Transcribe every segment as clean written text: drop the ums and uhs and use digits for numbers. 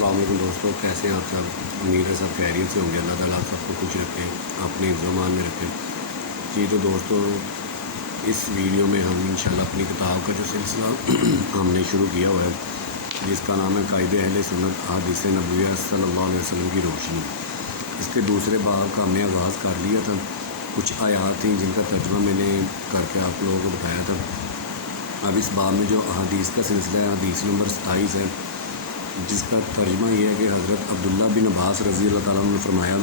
السلام علیکم دوستوں، کیسے ہیں آپ سب؟ امید ہے سب خیریت سے ہوں گے۔ اللہ تعالیٰ آپ سب کو خوش رکھے، اپنے حفظ و امان میں رکھے۔ جی تو دوستوں، اس ویڈیو میں ہم انشاءاللہ اپنی کتاب کا جو سلسلہ ہم نے شروع کیا ہوا ہے، جس کا نام ہے قائد اہل سنت احادیث نبویہ صلی اللہ علیہ وسلم کی روشنی، اس کے دوسرے باب کا ہم نے آغاز کر لیا تھا۔ کچھ آیات تھیں جن کا ترجمہ میں نے کر کے آپ لوگوں کو بتایا تھا۔ اب اس باب میں جو احادیث کا سلسلہ ہے، حدیث نمبر 27 ہے، جس کا ترجمہ یہ ہے کہ حضرت عبداللہ بن عباس رضی اللہ تعالیٰ عنہ نے فرمایا،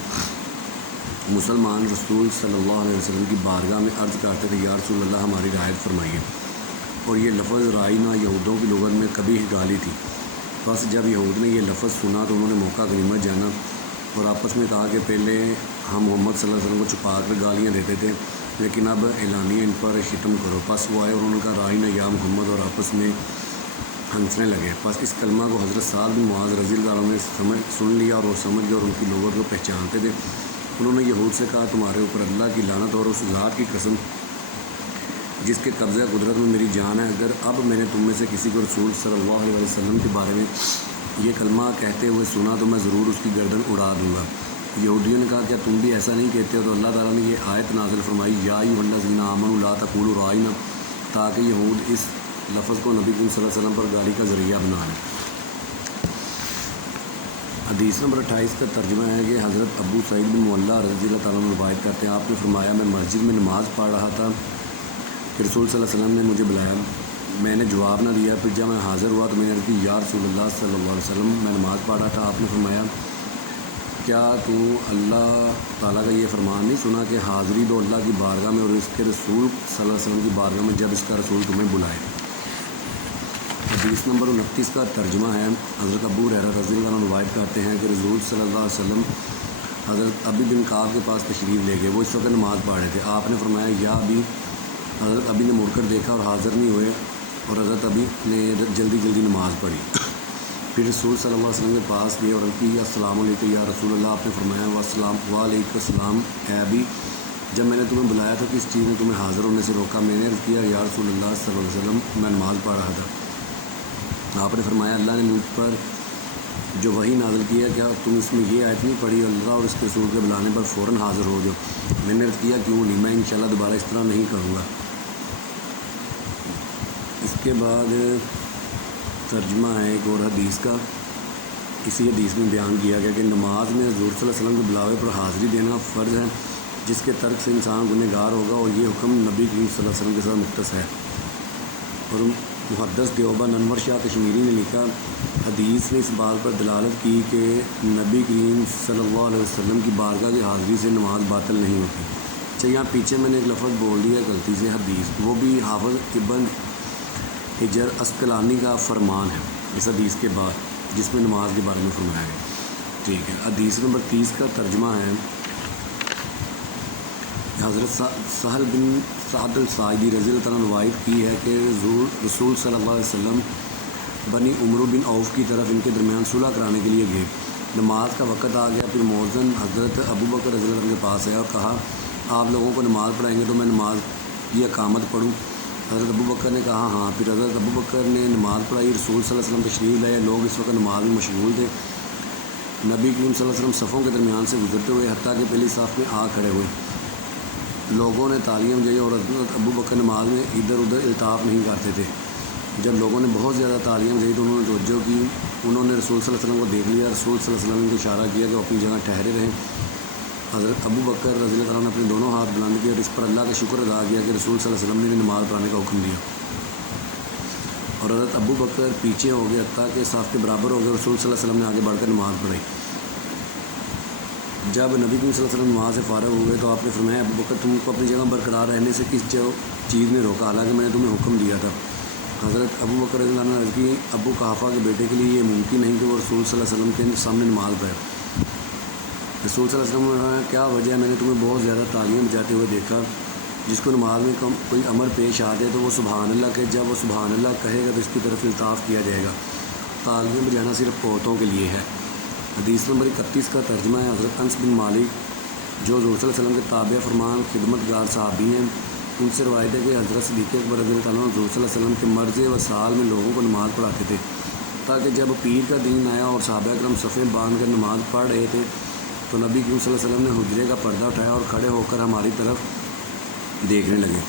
مسلمان رسول صلی اللہ علیہ وسلم کی بارگاہ میں عرض کرتے تھے، یا رسول اللہ ہماری رعایت فرمائیے۔ اور یہ لفظ رائنا یہودوں کی لغت میں کبھی گالی تھی۔ بس جب یہود نے یہ لفظ سنا تو انہوں نے موقع غنیمت جانا اور آپس میں کہا کہ پہلے ہم محمد صلی اللہ علیہ وسلم کو چھپا کر گالیاں دیتے تھے، لیکن اب اعلانیہ ان پر شتم کرو۔ پس وہ آئے اور انہوں نے کہا، رائنا یا محمد، اور آپس میں ہنسنے لگے۔ پس اس کلمہ کو حضرت سعد بن معاذ رضی اللہ عنہ نے سن لیا اور وہ سمجھ گئے اور ان کی لغت کو پہچانتے تھے۔ انہوں نے یہود سے کہا، تمہارے اوپر اللہ کی لعنت اور اس ذات کی قسم جس کے قبضہ قدرت میں میری جان ہے، اگر اب میں نے تم میں سے کسی کو رسول صلی اللہ علیہ وسلم کے بارے میں یہ کلمہ کہتے ہوئے سنا تو میں ضرور اس کی گردن اڑا دوں گا۔ یہودیوں نے کہا، کیا تم بھی ایسا نہیں کہتے ہو؟ تو اللہ تعالیٰ نے یہ آیت نازل فرمائی، یا ایھا الذین آمنوا لا تقولوا رائنا، تاکہ یہود اس لفظ کو نبی کریم صلی اللہ علیہ وسلم پر گالی کا ذریعہ بنا لیں۔ حدیث نمبر 28 کا ترجمہ ہے کہ حضرت ابو سعید بن معلیٰ رضی اللہ تعالیٰ عنہ روایت کرتے ہیں، آپ نے فرمایا، میں مسجد میں نماز پڑھ رہا تھا کہ رسول صلی اللہ علیہ وسلم نے مجھے بلایا، میں نے جواب نہ دیا۔ پھر جب میں حاضر ہوا تو میں نے عرض کی، یا رسول اللہ صلی اللہ علیہ وسلم، میں نماز پڑھ رہا تھا۔ آپ نے فرمایا، کیا تو اللہ تعالیٰ کا یہ فرمان نہیں سنا کہ حاضری دو اللہ کی بارگاہ میں اور اس کے رسول صلی اللہ علیہ وسلم کی بارگاہ میں جب اس کا رسول تمہیں بلائے۔ حدیث نمبر 29 کا ترجمہ ہے، حضرت ابو ہریرہ رضی اللہ عنہ روایت کرتے ہیں کہ رسول صلی اللہ علیہ وسلم حضرت ابی بن کعب کے پاس تشریف لے گئے۔ وہ اس وقت نماز پڑھ رہے تھے۔ آپ نے فرمایا، یا ابی۔ حضرت ابی نے مڑ کر دیکھا اور حاضر نہیں ہوئے، اور حضرت ابی نے جلدی جلدی نماز پڑھی۔ پھر رسول صلی اللہ علیہ وسلم کے پاس گئے اور عرض کی، السلام علیکم یا رسول اللہ۔ آپ نے فرمایا، وعلیکم السلام اے ابی، جب میں نے تمہیں بلایا تو کس چیز نے تمہیں حاضر ہونے سے روکا؟ میں نے عرض کیا، یا رسول اللہ صلی اللہ علیہ وسلم، میں نماز پڑھ رہا تھا۔ آپ نے فرمایا، اللہ نے مجھ پر جو وحی نازل کیا، کیا تم اس میں یہ آیت نہیں پڑھی، اللہ اور اس کے رسول کے بلانے پر فوراً حاضر ہو جاؤ؟ میں نے عرض کیا، کیوں نہیں، میں انشاءاللہ دوبارہ اس طرح نہیں کروں گا۔ اس کے بعد ترجمہ ہے ایک اور حدیث کا۔ اسی حدیث میں بیان کیا گیا کہ نماز میں حضور صلی اللہ علیہ وسلم کے بلاوے پر حاضری دینا فرض ہے، جس کے ترک سے انسان گنہگار ہوگا، اور یہ حکم نبی کریم صلی اللہ علیہ وسلم کے ساتھ مختص ہے۔ اور محدث دیوبند انور شاہ کشمیری نے لکھا، حدیث نے اس بات پر دلالت کی کہ نبی کریم صلی اللہ علیہ وسلم کی بارگاہ کی حاضری سے نماز باطل نہیں ہوتی۔ اچھا، یہاں پیچھے میں نے ایک لفظ بول دیا غلطی سے، حدیث، وہ بھی حافظ ابن حجر عسقلانی کا فرمان ہے اس حدیث کے بعد، جس میں نماز کے بارے میں فرمایا گیا۔ ٹھیک ہے، حدیث نمبر 30 کا ترجمہ ہے، حضرت سہل بن سعد الساعدی رضی اللہ تعالیٰ نے روایت کی ہے کہ رسول صلی اللہ علیہ وسلم بنی عمرو بن عوف کی طرف ان کے درمیان صلح کرانے کے لیے گئے۔ نماز کا وقت آ گیا، پھر مؤذن حضرت ابو بکر رضی اللہ عنہ کے پاس آیا اور کہا، آپ لوگوں کو نماز پڑھائیں گے تو میں نماز کی اقامت پڑھوں؟ حضرت ابو بکر نے کہا، ہاں۔ پھر حضرت ابو بکر نے نماز پڑھائی، رسول صلی اللہ علیہ وسلم تشریف لائے۔ لوگ اس وقت نماز میں مشغول تھے۔ نبی کریم صلی اللہ علیہ وسلم صفوں کے درمیان سے گزرتے ہوئے حتیٰ کہ پہلی صف میں آ کھڑے ہوئے۔ لوگوں نے تالیاں بجائی اور حضرت ابو بکر نماز میں ادھر ادھر الطاف نہیں کرتے تھے۔ جب لوگوں نے بہت زیادہ تالیاں بجائی تو انہوں نے توجہ کی، انہوں نے رسول صلی اللہ علیہ وسلم کو دیکھ لیا۔ رسول صلی اللہ علیہ وسلم نے اشارہ کیا کہ وہ اپنی جگہ ٹھہرے رہیں۔ حضرت ابو بکر رضی اللہ تعالیٰ نے اپنے دونوں ہاتھ بلند کیے اور اس پر اللہ کا شکر ادا کیا کہ رسول صلی اللہ علیہ وسلم نے نماز پڑھانے کا حکم دیا، اور حضرت ابو بکر پیچھے ہو گئے حتیٰ کہ صف کے برابر ہو گئے۔ رسول صلی اللہ علیہ وسلم نے آگے بڑھ کر نماز پڑھائی۔ جب نبی کریم صلی اللہ علیہ وسلم نماز سے فارغ ہوئے تو آپ نے فرمایا، ابو بکر، تم کو اپنی جگہ برقرار رہنے سے کس چیز نے روکا، حالانکہ میں نے تمہیں حکم دیا تھا؟ حضرت ابو بکر رضی اللہ عنہ نے عرض کی، ابو قحافہ کے بیٹے کے لیے یہ ممکن نہیں کہ وہ رسول صلی اللہ علیہ وسلم کے سامنے نماز پڑھے۔ رسول صلی اللہ علیہ وسلم نے کہا، کیا وجہ ہے؟ میں نے تمہیں بہت زیادہ تالیاں بجاتے ہوئے دیکھا۔ جس کو نماز میں کوئی امر پیش آ جائے تو وہ سبحان اللہ کہے، جب وہ سبحان اللہ کہے گا تو اس کی طرف الطاف کیا جائے گا۔ تالیاں بجانا صرف عورتوں کے لیے ہے۔ حدیث نمبر 31 کا ترجمہ ہے، حضرت انس بن مالک جو حضور صلی اللہ علیہ وسلم کے تابع فرمان خدمت گار صحابی ہیں، ان سے روایت ہے کہ حضرت صدیق اکبر رضی اللہ عنہ حضور صلی اللہ علیہ وسلم کے مرض و سال میں لوگوں کو نماز پڑھاتے تھے۔ حتیٰ کہ جب پیر کا دن آیا اور صحابہ کرام صفیں باندھ کر نماز پڑھ رہے تھے تو نبی کریم صلی اللہ علیہ وسلم نے حجرے کا پردہ اٹھایا اور کھڑے ہو کر ہماری طرف دیکھنے لگے،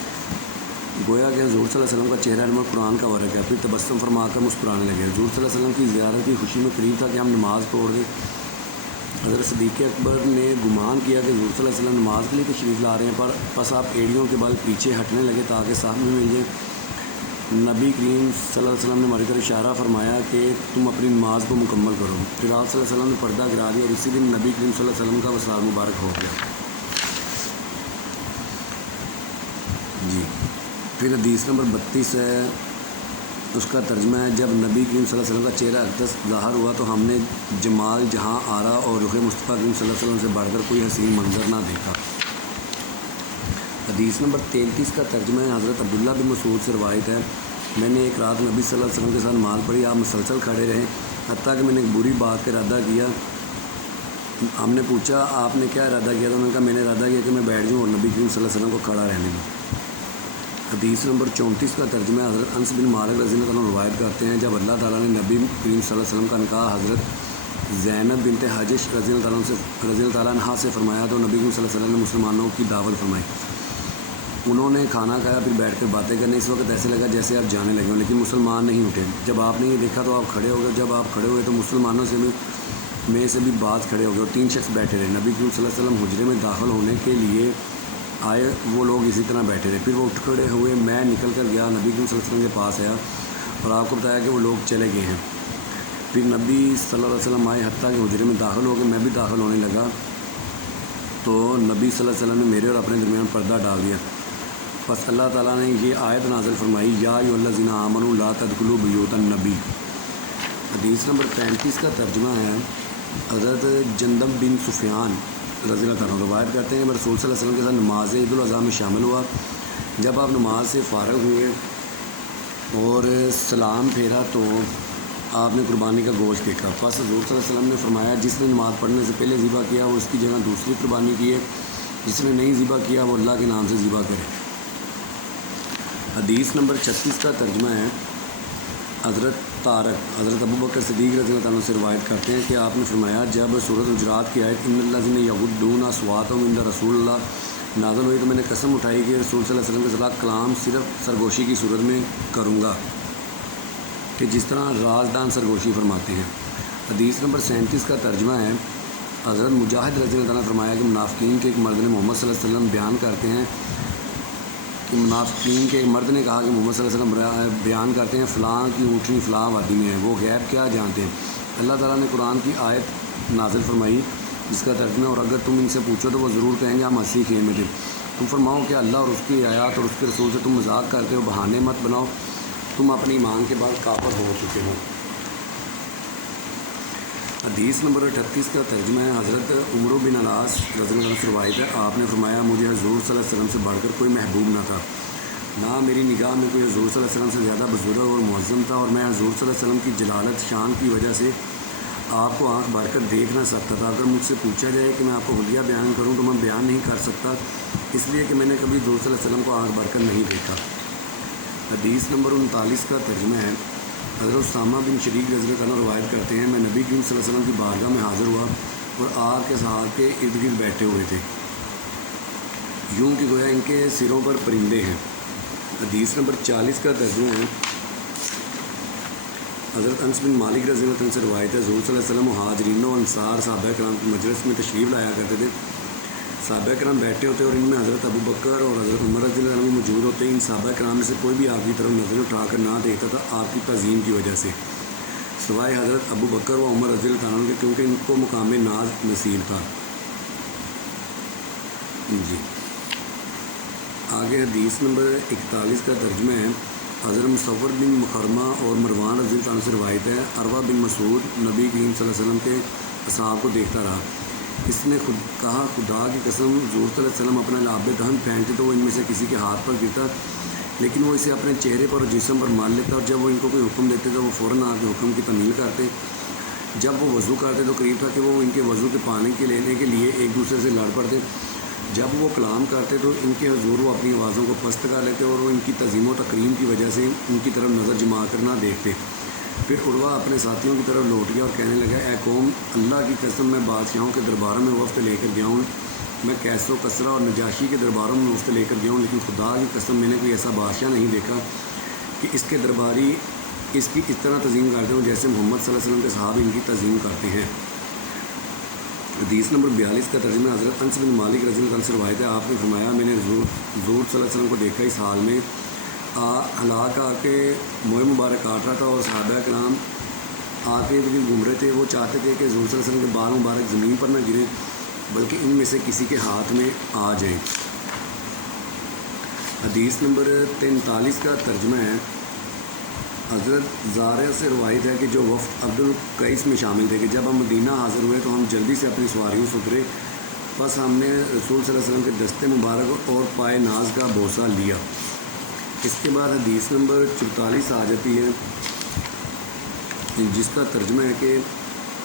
گویا کہ حضور صلی اللہ علیہ وسلم کا چہرہ انور قرآن کا ورق ہے۔ پھر تبسم فرما کر مسکرانے لگے۔ حضور صلی اللہ علیہ وسلم کی زیارت کی خوشی میں قریب تھا کہ ہم نماز توڑ دیں۔ حضرت صدیق اکبر نے گمان کیا کہ حضور صلی اللہ علیہ وسلم نماز کے لیے تشریف لا رہے ہیں، پر بس آپ ایڑیوں کے بل پیچھے ہٹنے لگے تاکہ سامنے مل جائیں۔ نبی کریم صلی اللہ علیہ وسلم نے ہماری طرف اشارہ فرمایا کہ تم اپنی نماز کو مکمل کرو۔ پھر آپ صلی اللہ علیہ وسلم نے پردہ گرا دیا اور اسی دن نبی کریم صلی اللہ علیہ وسلم کا وصال مبارک ہو گیا۔ جی پھر حدیث نمبر 32 ہے، اس کا ترجمہ ہے، جب نبی کریم صلی اللہ علیہ وسلم کا چہرہ اقدس ظاہر ہوا تو ہم نے جمال جہاں آرا اور رخ مصطفیٰ کریم صلی اللہ علیہ وسلم سے بڑھ کر کوئی حسین منظر نہ دیکھا۔ حدیث نمبر 33 کا ترجمہ ہے، حضرت عبداللہ بن مسعود سے روایت ہے، میں نے ایک رات نبی صلی اللہ علیہ وسلم کے ساتھ نماز پڑھی، آپ مسلسل کھڑے رہے حتیٰ کہ میں نے ایک بری بات کا ارادہ کیا۔ ہم نے پوچھا آپ نے کیا ارادہ کیا؟ تو انہوں نے کہا میں نے ارادہ کیا کہ میں بیٹھ جاؤں اور نبی کریم صلی اللہ علیہ وسلم کو کھڑا رہنے دوں۔ حدیث نمبر 34 کا ترجمہ ہے، حضرت انس بن مالک رضی اللہ عنہ روایت کرتے ہیں، جب اللہ تعالیٰ نے نبی کریم صلی اللہ علیہ وسلم کا نکاح حضرت زینب بنت حجش رضی اللہ تعالیٰ عنہا سے فرمایا تو نبی کریم صلی اللہ علیہ وسلم نے مسلمانوں کی دعوت فرمائی۔ انہوں نے کھانا کھایا، پھر بیٹھ کر باتیں کرنے، اس وقت ایسے لگا جیسے آپ جانے لگے ہوں، لیکن مسلمان نہیں اٹھے۔ جب آپ نے یہ دیکھا تو آپ کھڑے ہو گئے۔ جب آپ کھڑے ہوئے تو مسلمانوں میں سے بھی بعض کھڑے ہو گئے اور 3 شخص بیٹھے رہے۔ نبی کریم صلی اللہ علیہ وسلم حجرے میں داخل ہونے کے لیے آئے، وہ لوگ اسی طرح بیٹھے رہے۔ پھر وہ اٹھ کھڑے ہوئے، میں نکل کر گیا، نبی کریم صلی اللہ علیہ وسلم کے پاس آیا اور آپ کو بتایا کہ وہ لوگ چلے گئے ہیں۔ پھر نبی صلی اللہ علیہ وسلم آئے، حتیٰ کہ حجرے میں داخل ہو گئے، میں بھی داخل ہونے لگا تو نبی صلی اللہ علیہ وسلم نے میرے اور اپنے درمیان پردہ ڈال دیا۔ پس اللہ تعالیٰ نے یہ آیت نازل فرمائی، یا ایھا الذین آمنوا لا تدخلوا بیوت النبی۔ حدیث نمبر 35 کا ترجمہ ہے، حضرت جندب بن سفیان رضی اللہ عنہ روایت کرتے ہیں، میں رسول صلی اللہ علیہ وسلم کے ساتھ نماز عید الاضحیٰ میں شامل ہوا۔ جب آپ نماز سے فارغ ہوئے اور سلام پھیرا تو آپ نے قربانی کا گوشت دیکھا۔ پس حضور صلی اللہ علیہ وسلم نے فرمایا، جس نے نماز پڑھنے سے پہلے ذبح کیا وہ اس کی جگہ دوسری قربانی کی ہے، جس نے نہیں ذبح کیا وہ اللہ کے نام سے ذبح کرے۔ حدیث نمبر 36 کا ترجمہ ہے، حضرت ابوبکر صدیق رضی اللہ عنہ سے روایت کرتے ہیں کہ آپ نے فرمایا، جب سورۃ حجرات کی آیت ان الذین یغضون اصواتهم عند رسول اللہ نازل ہوئی تو میں نے قسم اٹھائی کہ رسول صلی اللہ علیہ وسلم کے ساتھ کلام صرف سرگوشی کی صورت میں کروں گا، کہ جس طرح رازدان سرگوشی فرماتے ہیں۔ حدیث نمبر 37 کا ترجمہ ہے، حضرت مجاہد رضی اللہ عنہ نے فرمایا کہ منافقین کے ایک مرد نے محمد صلی اللہ علیہ وسلم بیان کرتے ہیں کہ منافقین کے ایک مرد نے کہا کہ محمد صلی اللہ علیہ وسلم بیان کرتے ہیں فلاں کی اونٹنی فلاں وادی میں ہے، وہ غیب کیا جانتے ہیں۔ اللہ تعالیٰ نے قرآن کی آیت نازل فرمائی جس کا ترجمہ، اور اگر تم ان سے پوچھو تو وہ ضرور کہیں گے ہم مسیح خیمے تھے۔ تم فرماؤ کہ اللہ اور اس کی آیات اور اس کے رسول سے تم مذاق کرتے ہو، بہانے مت بناؤ، تم اپنی ایمان کے بعد کافر ہو چکے ہو۔ حدیث نمبر 38 کا ترجمہ ہے، حضرت عمر بن العاص رضی اللہ عنہ سے روایت ہے، آپ نے فرمایا، مجھے حضور صلی اللہ علیہ وسلم سے بڑھ کر کوئی محبوب نہ تھا، نہ میری نگاہ میں کوئی حضور صلی اللہ علیہ وسلم سے زیادہ بزرگ اور معظم تھا، اور میں حضور صلی اللہ علیہ وسلم کی جلالت شان کی وجہ سے آپ کو آنکھ بھر کر دیکھ نہ سکتا تھا۔ اگر مجھ سے پوچھا جائے کہ میں آپ کو حلیہ بیان کروں تو میں بیان نہیں کر سکتا، اس لیے کہ میں نے کبھی حضور صلی اللہ علیہ وسلم کو آنکھ بھر کر نہیں دیکھا۔ حدیث نمبر 39 کا ترجمہ ہے، حضرت اسامہ بن شریک رضی اللہ عنہ روایت کرتے ہیں، میں نبی کریم صلی اللہ علیہ وسلم کی بارگاہ میں حاضر ہوا اور آگ کے سہار کے ارد گرد بیٹھے ہوئے تھے، یوں کہ گویا ان کے سروں پر پرندے ہیں۔ حدیث نمبر 40 کا ترجمہ ہے، حضرت انس بن مالک رضی اللہ عنہ سے روایت ہے، حضور صلی اللہ علیہ وسلم مہاجرین و انصار صحابہ کرام کی مجلس میں تشریف لایا کرتے تھے، صحابہ کرام بیٹھے ہوتے اور ان میں حضرت ابوبکر اور حضرت عمر رضی اللہ عنہ موجود ہوتے۔ ان صحابہ کرام میں سے کوئی بھی آپ کی طرف نظر اٹھا کر نہ دیکھتا تھا آپ کی تعظیم کی وجہ سے، سوائے حضرت ابوبکر و عمر رضی اللہ عنہ کے، کیونکہ ان کو مقام ناز نصیب تھا۔ جی آگے حدیث نمبر 41 کا ترجمہ ہے، حضرت مصور بن مخرمہ اور مروان رضی اللہ عنہ سے روایت ہے، عروہ بن مسعود نبی کریم صلی اللہ علیہ وسلم کے اصحاب کو دیکھتا رہا، اس نے کہا خدا کی قسم حضور صلی اللہ علیہ وسلم اپنا لعاب دہن پہنتے تو وہ ان میں سے کسی کے ہاتھ پر گرتا، لیکن وہ اسے اپنے چہرے پر اور جسم پر مال لیتا، اور جب وہ ان کو کوئی حکم دیتے تو وہ فوراً آ کے حکم کی تعمیل کرتے۔ جب وہ وضو کرتے تو قریب تھا کہ وہ ان کے وضو کے پانی کے لینے کے لیے ایک دوسرے سے لڑ پڑتے، جب وہ کلام کرتے تو ان کے حضور وہ اپنی آوازوں کو پست کر لیتے اور وہ ان کی تعظیم و تکریم کی وجہ سے ان کی طرف نظر جما کر نہ دیکھتے۔ پھر عروہ اپنے ساتھیوں کی طرف لوٹ گیا اور کہنے لگا اے قوم، اللہ کی قسم میں بادشاہوں کے درباروں میں وفد لے کر گیا ہوں، میں کیسر و کسرا اور نجاشی کے درباروں میں وفد لے کر گیا ہوں، لیکن خدا کی قسم میں نے کوئی ایسا بادشاہ نہیں دیکھا کہ اس کے درباری اس کی اس طرح تعظیم کرتے ہوں جیسے محمد صلی اللہ علیہ وسلم کے صحابہ ان کی تعظیم کرتے ہیں۔ حدیث نمبر 42 کا ترجمہ حضرت انس بن مالک رضی اللہ عنہ سے روایت ہے، آپ نے فرمایا میں نے حضور صلی اللہ علیہ وسلم کو دیکھا اس حال میں ہلاک آ کے موئے مبارک کاٹ رہا تھا اور صحابہ کرام آ کے گھوم رہے تھے۔ وہ چاہتے تھے کہ حضور صلی اللہ علیہ وسلم کے بال مبارک زمین پر نہ گریں بلکہ ان میں سے کسی کے ہاتھ میں آ جائیں۔ حدیث نمبر 43 کا ترجمہ ہے، حضرت زاریہ سے روایت ہے کہ جو وفد عبد القیس میں شامل تھے کہ جب ہم مدینہ حاضر ہوئے تو ہم جلدی سے اپنی سواریوں سے اترے، بس ہم نے رسول صلی اللہ علیہ وسلم کے دستے مبارک اور پائے ناز کا بوسہ لیا۔ اس کے بعد حدیث نمبر 44 آ جاتی ہے، جس کا ترجمہ ہے کہ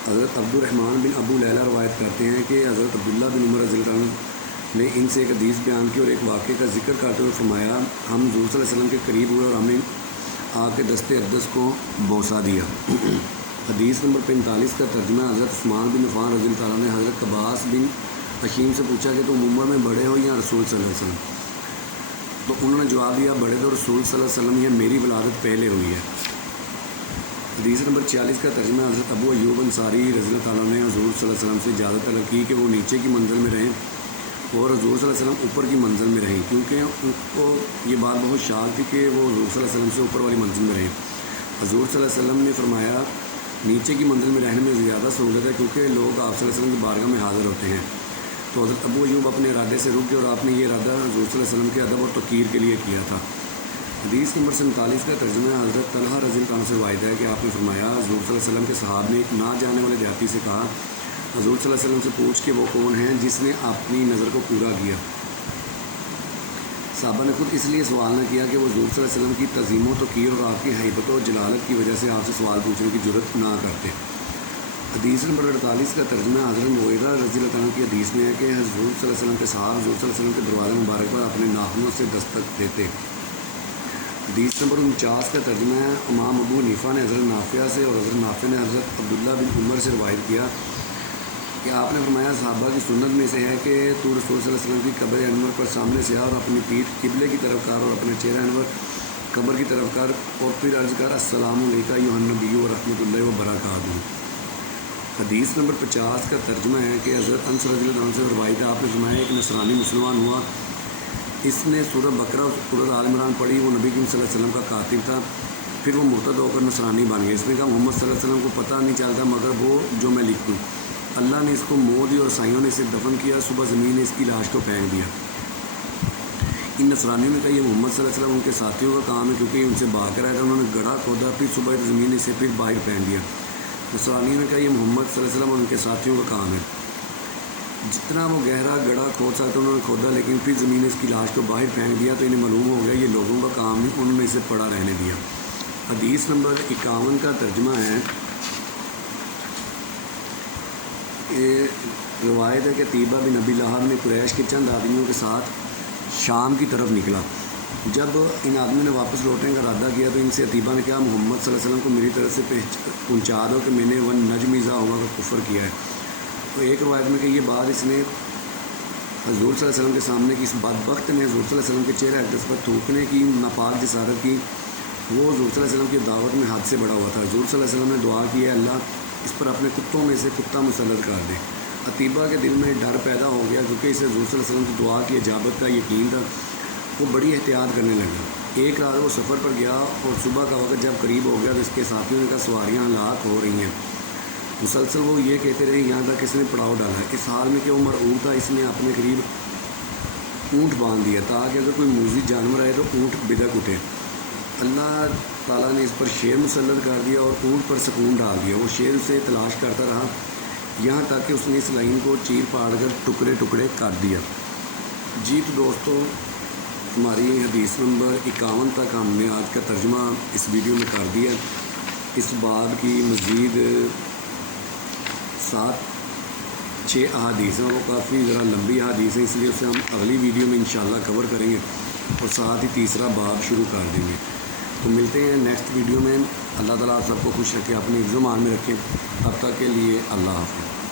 حضرت عبد الرحمن بن ابو لیلہ روایت کرتے ہیں کہ حضرت عبداللہ بن عمر رضی اللہ عنہ نے ان سے ایک حدیث بیان کی اور ایک واقعے کا ذکر کرتے ہوئے فرمایا، ہم حضور صلی اللہ علیہ وسلم کے قریب ہوئے اور ہمیں آ کے دستے اقدس کو بوسہ دیا۔ حدیث نمبر 45 کا ترجمہ حضرت عثمان بن عفان رضی اللہ عنہ نے حضرت عباس بن حشیم سے پوچھا کہ تم عمر میں بڑے ہو یا رسول صلی اللہ علیہ وسلم؟ تو انہوں نے جواب دیا بڑے تو رسول صلی اللہ علیہ وسلم، یہ میری ولادت پہلے ہوئی ہے۔ حدیث نمبر 46 کا ترجمہ حضرت ابو ایوب انصاری رضی اللہ تعالیٰ نے حضور صلی اللہ علیہ وسلم سے اجازت طلب کی کہ وہ نیچے کی منزل میں رہیں اور حضور صلی اللہ علیہ وسلم اوپر کی منزل میں رہیں، کیونکہ ان کو یہ بات بہت شال تھی کہ وہ حضور صلی اللہ علیہ وسلم سے اوپر والی منزل میں رہیں۔ حضور صلی اللہ علیہ وسلم نے فرمایا نیچے کی منزل میں رہنے میں زیادہ سہولت ہے کیونکہ لوگ آپ صلی اللہ علیہ وسلم کی بارگاہ میں حاضر ہوتے ہیں۔ تو حضرت ابو ایوب اپنے ارادے سے رک گئے اور آپ نے یہ ارادہ حضور صلی اللہ علیہ وسلم کے ادب اور توقیر کے لیے کیا تھا۔ حدیث نمبر 47 کا ترجمہ حضرت طلحہ رضی اللہ عنہ سے روایت ہے کہ آپ نے فرمایا حضور صلی اللہ علیہ وسلم کے صحابہ نے ایک نہ جانے والے دیہاتی سے کہا حضور صلی اللہ علیہ وسلم سے پوچھ کہ وہ کون ہیں جس نے اپنی نظر کو پورا کیا۔ صحابہ نے خود اس لیے سوال نہ کیا کہ وہ حضور صلی اللہ علیہ وسلم کی تعظیم و توقیر اور آپ کی ہیبت و جلالت کی وجہ سے آپ سے سوال پوچھنے کی جرت نہ کرتے۔ حدیث نمبر 48 کا ترجمہ حضرت مغیرہ رضی اللہ عنہ کی حدیث میں ہے کہ حضور صلی اللہ علیہ وسلم کے صحابہ حضور صلی اللہ علیہ وسلم کے دروازے مبارک پر اپنے ناخنوں سے دستک دیتے۔ حدیث نمبر 49 کا ترجمہ ہے، امام ابو حنیفہ نے حضرت نافع سے اور حضرت نافع نے حضرت عبداللہ بن عمر سے روایت کیا کہ آپ نے فرمایا صحابہ کی سنت میں سے ہے کہ تو رسول صلی اللہ علیہ وسلم کی قبر انور پر سامنے سے آ اور اپنی پیٹھ قبلے کی طرف کر اور اپنے چہرہ انور قبر کی طرف کر اور پھر عرض کر السلام علیکم ایھا النبی و رحمۃ اللہ وبرکاتہ۔ حدیث نمبر 50 کا ترجمہ ہے کہ حضرت انس رضی اللہ عنہ سے روایت ہے، آپ نے فرمایا ایک نصرانی مسلمان ہوا، اس نے سورہ بقرہ اور سورہ آل عمران پڑھی، وہ نبی کریم صلی اللہ علیہ وسلم کا کاتب تھا، پھر وہ مرتد ہو کر نصرانی بن گیا۔ اس نے کہا محمد صلی اللہ علیہ وسلم کو پتہ نہیں چلتا مگر وہ جو میں لکھ دوں۔ اللہ نے اس کو موت دی اور عیسائیوں نے اسے دفن کیا، صبح زمین نے اس کی لاش کو پھینک دیا۔ ان نصرانیوں نے کہا یہ محمد صلی اللہ علیہ وسلم ان کے ساتھیوں کا کام ہے کیونکہ ان سے بھاگ کر آیا تھا، انہوں نے گڑھا کھودا، پھر صبح زمین نے اسے پھر باہر پھینک دیا۔ نصرانیوں نے کہا یہ محمد صلی اللہ علیہ وسلم اور ان کے ساتھیوں کا کام ہے، جتنا وہ گہرا گڑھا کھود سکتا انہوں نے کھودا، لیکن پھر زمین نے اس کی لاش کو باہر پھینک دیا تو انہیں معلوم ہو گیا یہ لوگوں کا کام نہیں، انہوں نے اسے پڑا رہنے دیا۔ حدیث نمبر 51 کا ترجمہ ہے، روایت ہے کہ طیبہ بن ابی لہب نے قریش کے چند آدمیوں کے ساتھ شام کی طرف نکلا۔ جب ان آدمیوں نے واپس لوٹنے کا ارادہ کیا تو ان سے طیبہ نے کہا محمد صلی اللہ علیہ وسلم کو میری طرف سے پہنچا دو کہ میں نے ون نجم اذا ہوا کا کفر کیا ہے۔ تو ایک روایت میں کہ یہ بات اس نے حضور صلی اللہ علیہ وسلم کے سامنے کی، اس بدبخت نے حضور صلی اللہ علیہ وسلم کے چہرہ اقدس پر تھوکنے کی ناپاک جسارت کی، وہ حضور صلی اللہ علیہ وسلم کی دعوت میں حد سے بڑا ہوا تھا۔ حضور صلی اللہ علیہ وسلم نے دعا کی ہے اللہ اس پر اپنے کتوں میں سے کتا مسلط کر دے۔ عتیبہ کے دل میں ڈر پیدا ہو گیا کیونکہ اسے حضور صلی اللہ علیہ وسلم کی دعا کی اجابت کا یقین تھا، وہ بڑی احتیاط کرنے لگا۔ ایک رات وہ سفر پر گیا اور صبح کا وقت جب قریب ہو گیا تو اس کے ساتھیوں نے کہا سواریاں ہلاک ہو رہی ہیں۔ مسلسل وہ یہ کہتے رہے یہاں تک اس نے پڑاؤ ڈالا۔ اس حال میں کہ وہ مرعوب تھا اس نے اپنے قریب اونٹ باندھ دیا تاکہ اگر کوئی موذی جانور آئے تو اونٹ بدک اٹھے۔ اللہ تعالیٰ نے اس پر شیر مسلط کر دیا اور اونٹ پر سکون ڈال دیا۔ وہ شیر اسے تلاش کرتا رہا یہاں تک کہ اس نے اس لائن کو چیر پاڑ کر ٹکڑے ٹکڑے کر دیا۔ جی تو دوستو ہماری حدیث نمبر 51 تک ہم نے آج کا ترجمہ اس ویڈیو میں کر دیا۔ اس باب کی مزید 7-6 احادیث ہیں اور وہ کافی ذرا لمبی احادیث ہیں، اس لیے اسے ہم اگلی ویڈیو میں انشاءاللہ کور کریں گے اور ساتھ ہی تیسرا باب شروع کر دیں گے۔ تو ملتے ہیں نیکسٹ ویڈیو میں۔ اللہ تعالیٰ آپ سب کو خوش رکھے، اپنی عزت مان میں رکھے۔ اب تک کے لیے اللہ حافظ۔